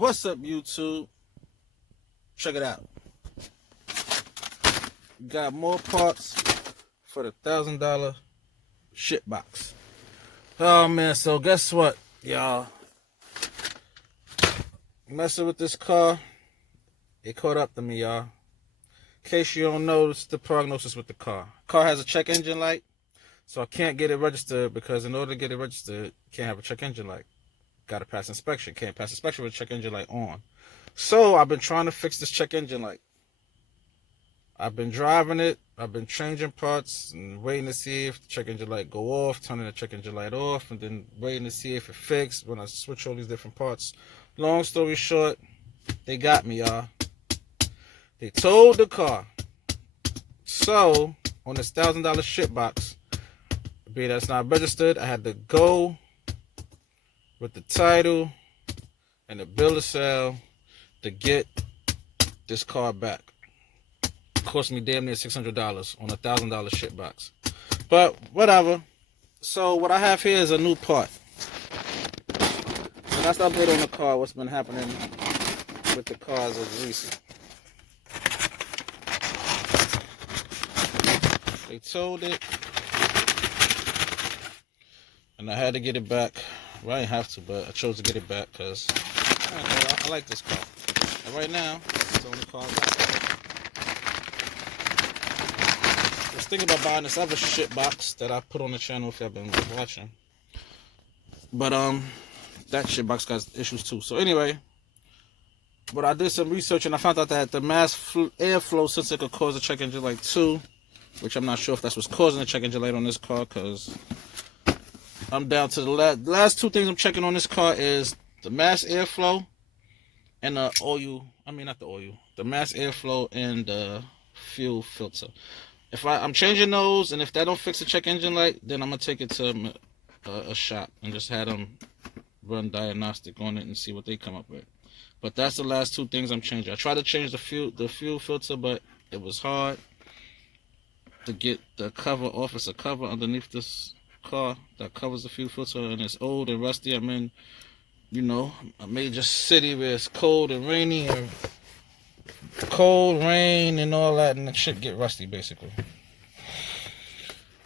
What's up, YouTube? Check it out. Got more parts for the $1,000 shit box. Oh man, so guess what, y'all? Messing with this car, it caught up to me, y'all. In case you don't know, it's the prognosis with the car. Car has a check engine light, so I can't get it registered because in order to get it registered, you can't have a check engine light. Gotta pass inspection. Can't pass inspection with a check engine light on. So I've been trying to fix this check engine light. I've been driving it. I've been changing parts and waiting to see if the check engine light go off, turning the check engine light off, and then waiting to see if it fixed when I switch all these different parts. Long story short, they got me, y'all. They towed the car. So on this $1,000 shit box, being that's not registered, I had to go with the title and the bill of sale to get this car back. It cost me damn near $600 on a $1,000 shit box. But whatever. So what I have here is a new part. So that's the update on the car, what's been happening with the cars of recent. They towed it. And I had to get it back. Well, I didn't have to, but I chose to get it back because I like this car. And right now, it's the only car I got. I was thinking about buying this other shit box that I put on the channel if y'all been watching. But that shit box got issues too. So anyway, but I did some research and I found out that the mass airflow sensor could cause a check engine light too, which I'm not sure if that's what's causing the check engine light on this car because I'm down to the last two things I'm checking on this car is the mass airflow and the oil. I mean, not the oil. The mass airflow and the fuel filter. If I'm changing those, and if that don't fix the check engine light, then I'm gonna take it to a shop and just have them run diagnostic on it and see what they come up with. But that's the last two things I'm changing. I tried to change the fuel filter, but it was hard to get the cover off. It's a cover underneath this car that covers the fuel filter, and it's old and rusty. I'm in, you know, a major city where it's cold and rainy and cold rain and all that, and the shit get rusty basically.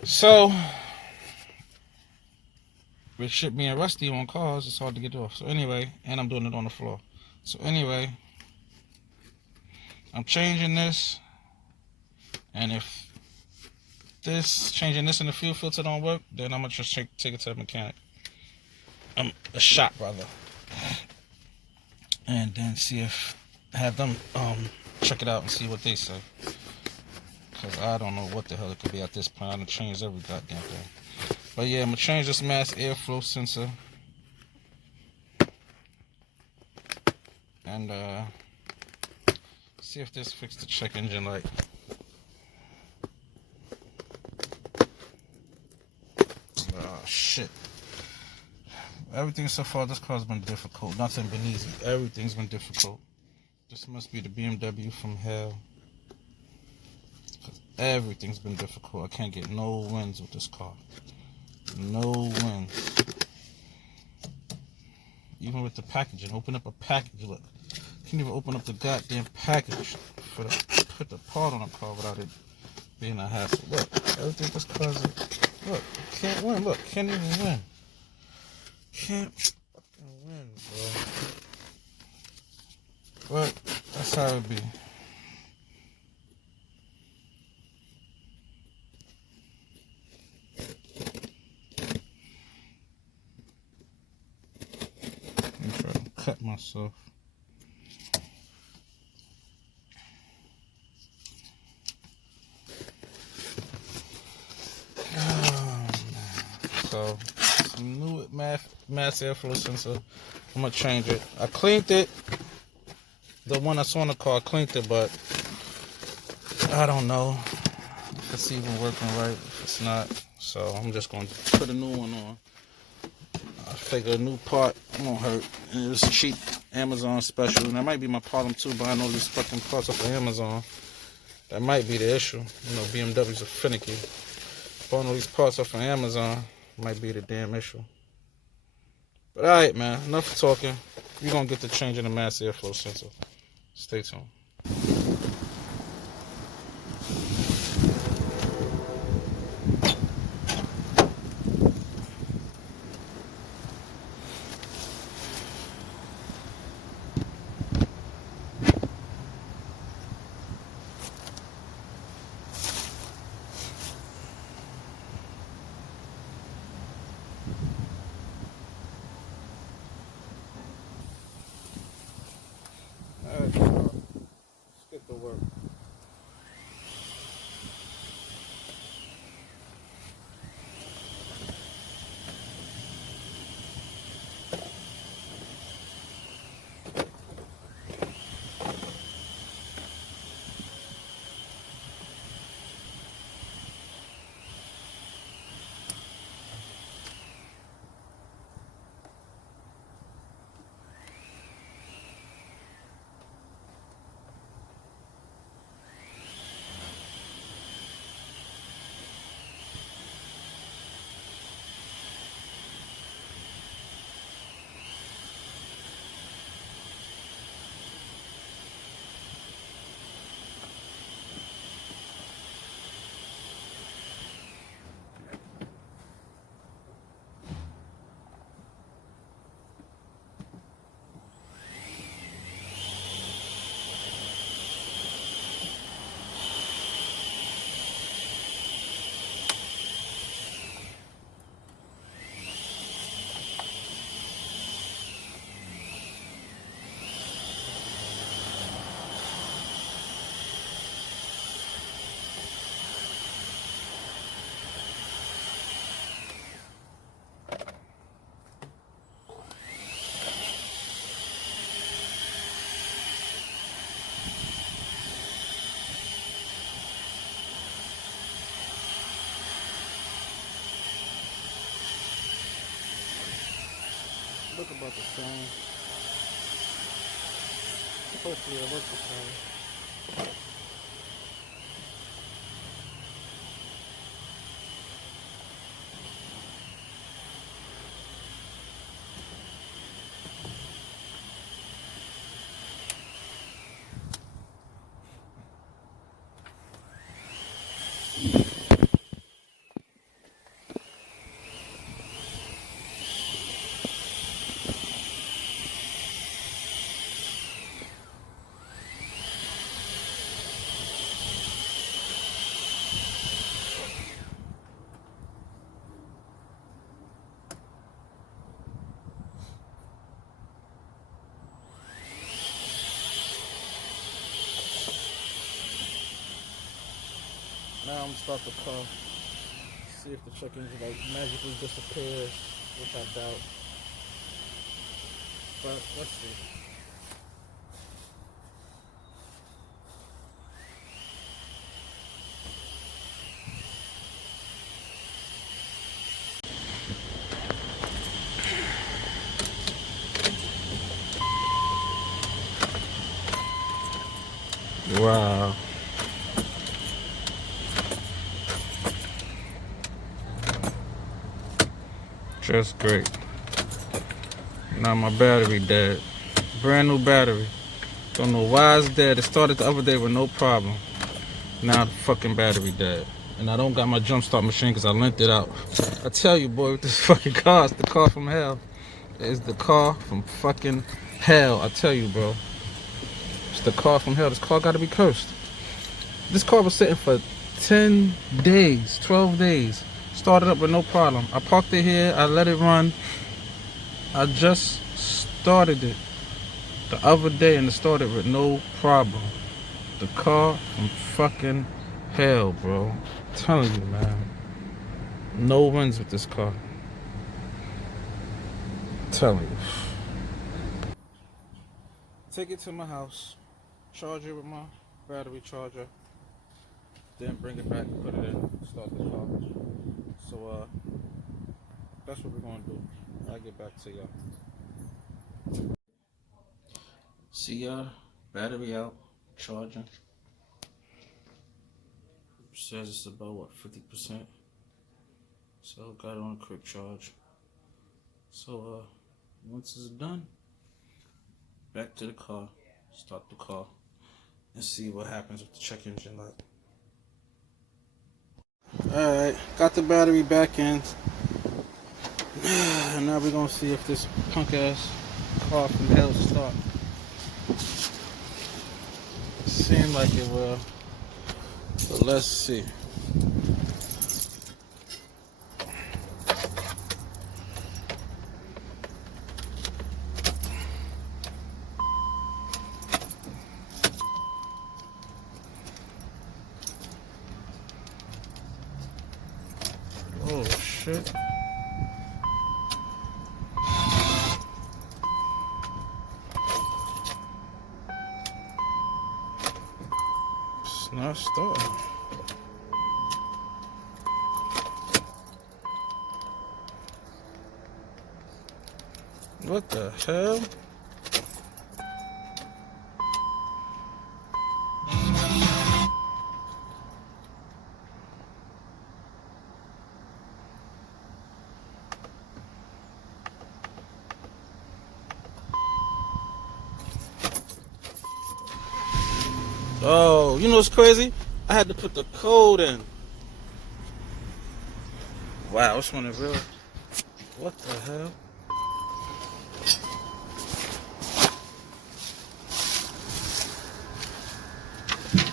So with shit being rusty on cars, it's hard to get off. So anyway, and I'm doing it on the floor. So anyway, I'm changing this, and if changing this in the fuel filter don't work, then I'm gonna just take it to a mechanic, a shop rather, and then see if have them check it out and see what they say. Cause I don't know what the hell it could be at this point. I done changed every goddamn thing. But yeah, I'm gonna change this mass airflow sensor, and see if this fixed the check engine light. Shit. Everything so far, this car's been difficult. Nothing been easy. Everything's been difficult. This must be the BMW from hell. Everything's been difficult. I can't get no wins with this car. No wins. Even with the packaging. Open up a package. Look. Can't even open up the goddamn package for the put the part on the car without it being a hassle. Look. Everything this car's look, can't win. Look, can't even win. Can't fucking win, bro. But that's how it be. I'm trying to cut myself. So, some new mass airflow sensor. I'm gonna change it. I cleaned it. The one that's on the car, I cleaned it, but I don't know if it's even working right. If it's not, so I'm just gonna put a new one on. I figure a new part won't hurt. And it was cheap, Amazon special. And that might be my problem too, buying all these fucking parts off of Amazon. That might be the issue. You know, BMWs are finicky. Buying all these parts off of Amazon might be the damn issue. But alright, man, enough talking. You're gonna get the change in the mass airflow sensor. Stay tuned. Alright, let's get to work. Look about the same. Hopefully it looks the same. Now I'm gonna start the car. See if the check engine like magically disappears, which I doubt. But let's see. Wow. Just great. Now my battery dead. Brand new battery. Don't know why it's dead. It started the other day with no problem. Now the fucking battery dead. And I don't got my jump start machine because I lent it out. I tell you, boy, with this fucking car, it's the car from hell. It's the car from fucking hell. I tell you, bro. It's the car from hell. This car gotta be cursed. This car was sitting for 10 days, 12 days. Started up with no problem. I parked it here. I let it run. I just started it the other day and it started with no problem. The car from fucking hell, bro. I'm telling you, man. No wins with this car. I'm telling you. Take it to my house. Charge it with my battery charger. Then bring it back, put it in, start the car. So that's what we're gonna do. I'll get back to y'all. See y'all, battery out, charging. Says it's about what, 50%. So got it on a quick charge. So once it's done, back to the car, start the car, and see what happens with the check engine light. Alright, got the battery back in. And now we're gonna see if this punk ass car from hell start. Seemed like it will, but let's see. Oh shit. It's not starting. What the hell? Oh, you know what's crazy? I had to put the code in. Wow, this one is real. What the hell?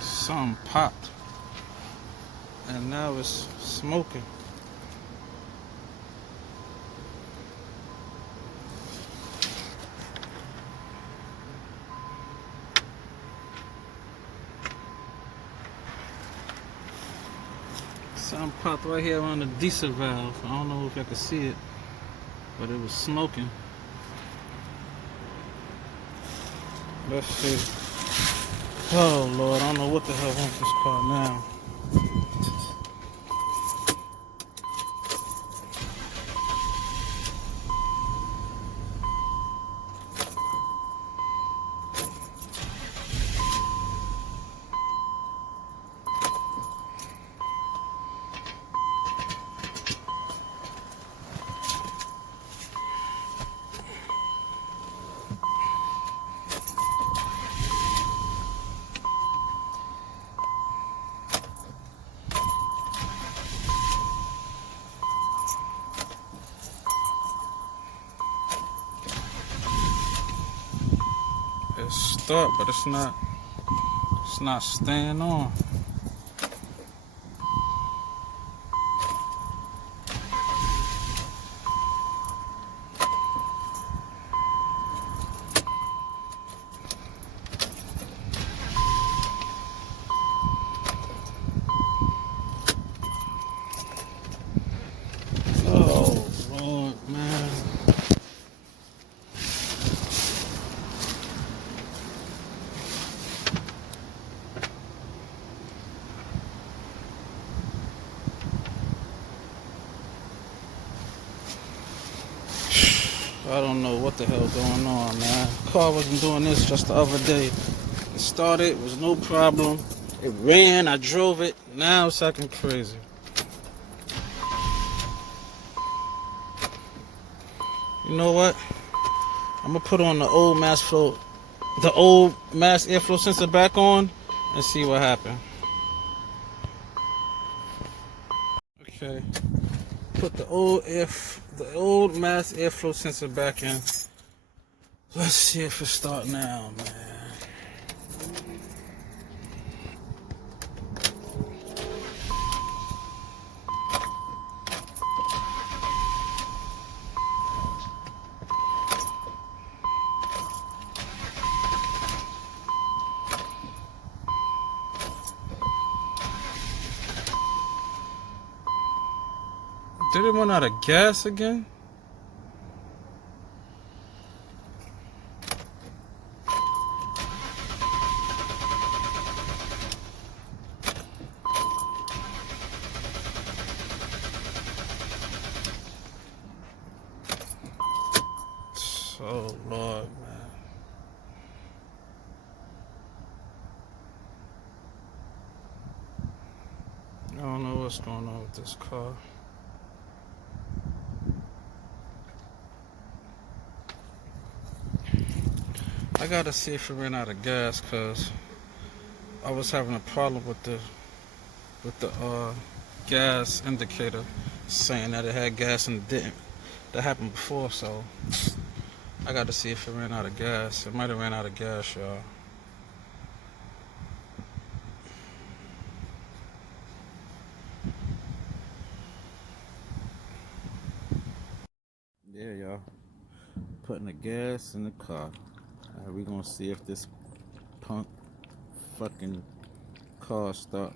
Something popped. And now it's smoking. Something popped right here on the diesel valve. I don't know if I can see it, but it was smoking. Let's see. Oh Lord, I don't know what the hell wrong with this car now. It's start, but it's not staying on. Oh Lord, man. I don't know what the hell going on, man. The car wasn't doing this just the other day. It started, it was no problem. It ran, I drove it. Now it's acting crazy. You know what? I'm gonna put on the old mass airflow sensor back on and see what happened. Okay. Put the old mass airflow sensor back in. Let's see if it start now, man. Did it run out of gas again? Oh Lord, man. I don't know what's going on with this car. I gotta see if it ran out of gas, cause I was having a problem with the gas indicator saying that it had gas and it didn't. That happened before, so I got to see if it ran out of gas. It might have ran out of gas, y'all. Yeah, y'all. Putting the gas in the car. We gonna see if this punk fucking car start.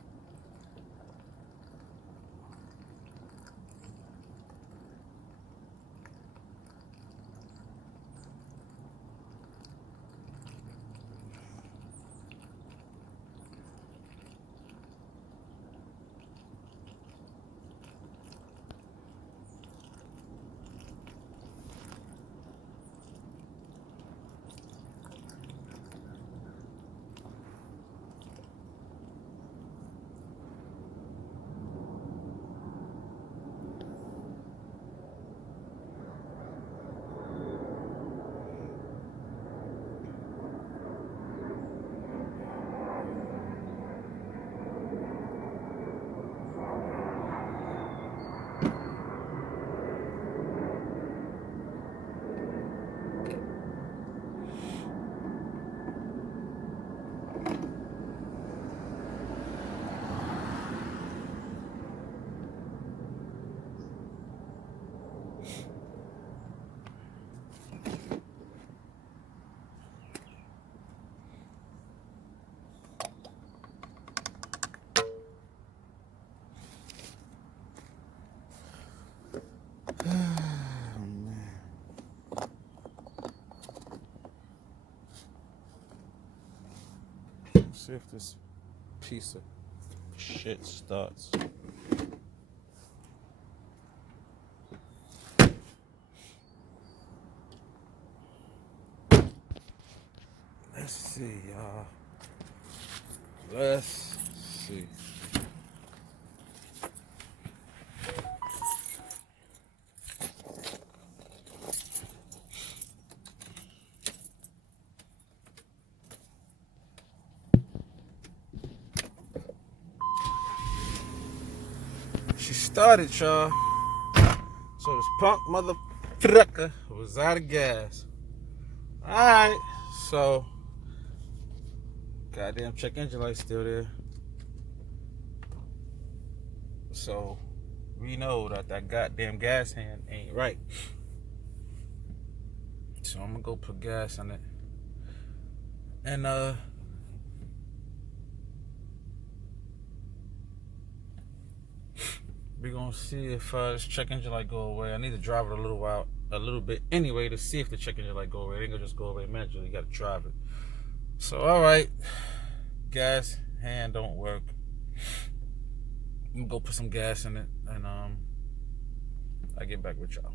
See if this piece of shit starts. Let's see, y'all. Let's see. She started, y'all. So this punk motherfucker was out of gas. Alright, so goddamn check engine light still there. So we know that goddamn gas hand ain't right. So I'm gonna go put gas on it. And we're gonna see if this check engine light go away. I need to drive it a little bit anyway to see if the check engine light go away. It ain't gonna just go away magically. You gotta drive it. So alright, gas hand don't work. I'm gonna go put some gas in it, and I get back with y'all.